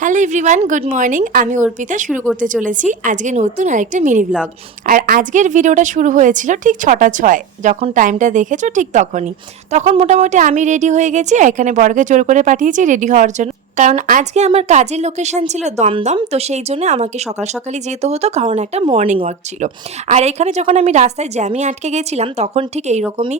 Hello everyone good morning আমি অর্পিতা, শুরু করতে চলেছি আজকে নতুন আরেকটা মিনি ব্লগ আর আজকের ভিডিওটা শুরু হয়েছিল ঠিক ছটা ছয়। যখন টাইমটা দেখেছ ঠিক তখনই। তখন মোটামুটি আমি রেডি হয়ে গেছি এখানে বরকে জোর করে পাঠিয়েছি রেডি হওয়ার জন্য। কারণ আজকে আমার কাজের লোকেশন ছিল দমদম, তো সেই জন্য আমাকে সকাল সকালই যেতে হতো, কারণ একটা মর্নিং ওয়াক ছিল। আর এখানে যখন আমি রাস্তায় জ্যামে আটকে গেছিলাম, তখন ঠিক এইরকমই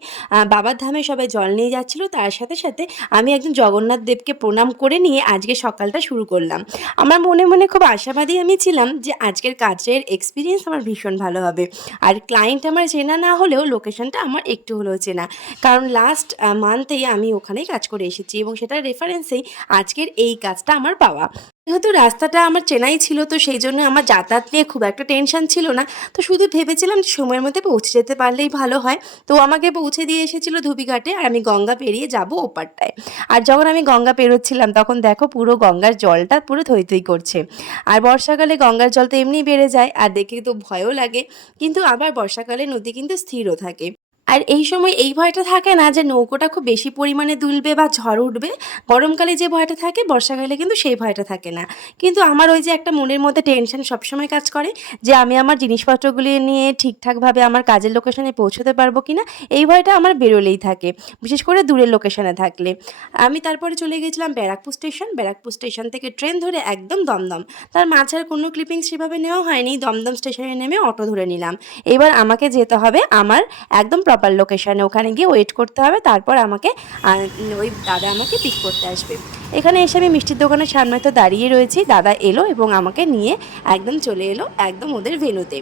বাবার ধামে সবাই জল নিয়ে যাচ্ছিল, তার সাথে সাথে আমি একজন জগন্নাথ দেবকে প্রণাম করে নিয়ে আজকে সকালটা শুরু করলাম। আমার মনে মনে খুব আশাবাদী আমি ছিলাম যে আজকের কাজের এক্সপিরিয়েন্স আমার ভীষণ ভালো হবে। আর ক্লায়েন্ট আমার চেনা না হলেও লোকেশনটা আমার একটু হলেও চেনা। কারণ লাস্ট মান্থেই আমি ওখানেই কাজ করে এসেছি এবং সেটার রেফারেন্সেই আজকের এই কাজটা আমার পাওয়া। যেহেতু রাস্তাটা আমার চেনাই ছিল, তো সেই জন্য আমার যাতায়াত নিয়ে খুব একটা টেনশন ছিল না। তো শুধু ভেবেছিলাম সময়ের মধ্যে পৌঁছে যেতে পারলেই ভালো হয়। তো আমাকে পৌঁছে দিয়ে এসেছিল ধুবিঘাটে আর আমি গঙ্গা পেরিয়ে যাব ওপারটায়। আর যখন আমি গঙ্গা পেরোচ্ছিলাম, তখন দেখো পুরো গঙ্গার জলটা পুরো থই থই করছে। আর বর্ষাকালে গঙ্গার জল তো এমনি বেড়ে যায়, আর দেখে তো ভয়ও লাগে। কিন্তু আবার বর্ষাকালে নদী কিন্তু স্থিরও থাকে। আর এই সময় এই ভয়টা থাকে না যে নৌকোটা খুব বেশি পরিমাণে দুলবে বা ঝড় উঠবে। গরমকালে যে ভয়টা থাকে, বর্ষাকালে কিন্তু সেই ভয়টা থাকে না। কিন্তু আমার ওই যে একটা মনের মধ্যে টেনশন সবসময় কাজ করে যে আমি আমার জিনিসপত্রগুলি নিয়ে ঠিকঠাকভাবে আমার কাজের লোকেশনে পৌঁছতে পারব কি না এই ভয়টা আমার বেরোলেই থাকে, বিশেষ করে দূরের লোকেশনে থাকলে। আমি তারপরে চলে গেছিলাম ব্যারাকপুর স্টেশন। ব্যারাকপুর স্টেশন থেকে ট্রেন ধরে একদম দমদম। তার মাঝে আর কোনো ক্লিপিং সেভাবে নেওয়া হয়নি, দমদম স্টেশনে নেমে অটো ধরে নিলাম। এবার আমাকে যেতে হবে আমার একদম প্রপার লোকেশনে ওখানে গিয়ে ওয়েট করতে হবে, তারপর আমাকে ওই দাদা আমাকে পিক করতে আসবে। এখানে এসে আমি মিষ্টির দোকানের সামনে তো দাঁড়িয়ে রয়েছি, দাদা এলো এবং আমাকে নিয়ে একদম চলে এলো একদম ওদের ভেনুতে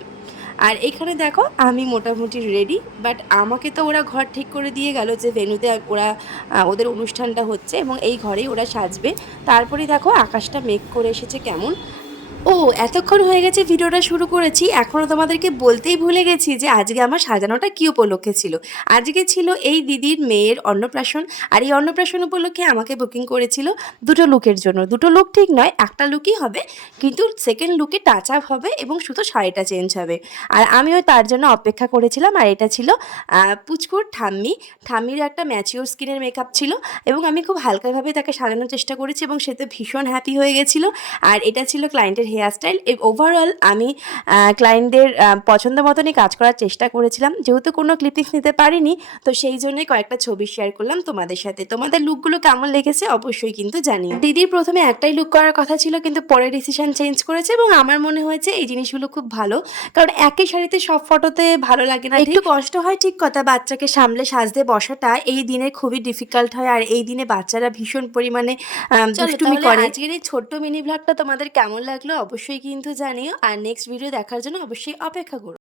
আর এখানে দেখো, আমি মোটামুটি রেডি বাট আমাকে তো ওরা ঘর ঠিক করে দিয়ে গেল যে ভেনুতে ওরা ওদের অনুষ্ঠানটা হচ্ছে এবং এই ঘরেই ওরা সাজবে। তারপরে দেখো, আকাশটা মেঘ করে এসেছে কেমন ও, এতক্ষণ হয়ে গেছে ভিডিওটা শুরু করেছি। এখনও তোমাদেরকে বলতেই ভুলে গেছি যে আজকে আমার সাজানোটা কী উপলক্ষে ছিল। আজকে ছিল এই দিদির মেয়ের অন্নপ্রাশন আর এই অন্নপ্রাশন উপলক্ষে আমাকে বুকিং করেছিল দুটো লুকের জন্য। দুটো লুক ঠিক নয়, একটা লুকই হবে, কিন্তু সেকেন্ড লুকে টাচ আপ হবে এবং শুধু শাড়িটা চেঞ্জ হবে। আর আমিও তার জন্য অপেক্ষা করেছিলাম আর এটা ছিল পুচকুর ঠাম্মি। ঠাম্মির একটা ম্যাচিওর স্কিনের মেকআপ ছিল এবং আমি খুব হালকাভাবে তাকে সাজানোর চেষ্টা করেছি এবং সে তো ভীষণ হ্যাপি হয়ে গেছিল। আর এটা ছিল ক্লায়েন্টের হেয়ার স্টাইল ওভারঅল আমি ক্লায়েন্টদের পছন্দ মতনই কাজ করার চেষ্টা করেছিলাম। যেহেতু কোনো ক্লিপিংস নিতে পারিনি তো সেই জন্যই কয়েকটা ছবি শেয়ার করলাম তোমাদের সাথে। তোমাদের লুকগুলো কেমন লেগেছে অবশ্যই কিন্তু জানিও। দিদির প্রথমে একটাই লুক করার কথা ছিল কিন্তু পরে ডিসিশন চেঞ্জ করেছে এবং আমার মনে হয়েছে এই জিনিসগুলো খুব ভালো। কারণ একই শাড়িতে সব ফটোতে ভালো লাগে না। একটু কষ্ট হয় ঠিক কথা বাচ্চাকে সামলে সাজতে বসাটা এই দিনে খুবই ডিফিকাল্ট হয়। আর এই দিনে বাচ্চারা ভীষণ পরিমাণে দুষ্টুমি করে। আজকের এই ছোট্ট মিনি ব্লগটা তোমাদের কেমন লাগল অবশ্যই কিন্তু জানিও। আর নেক্সট ভিডিও দেখার জন্য অবশ্যই অপেক্ষা করো।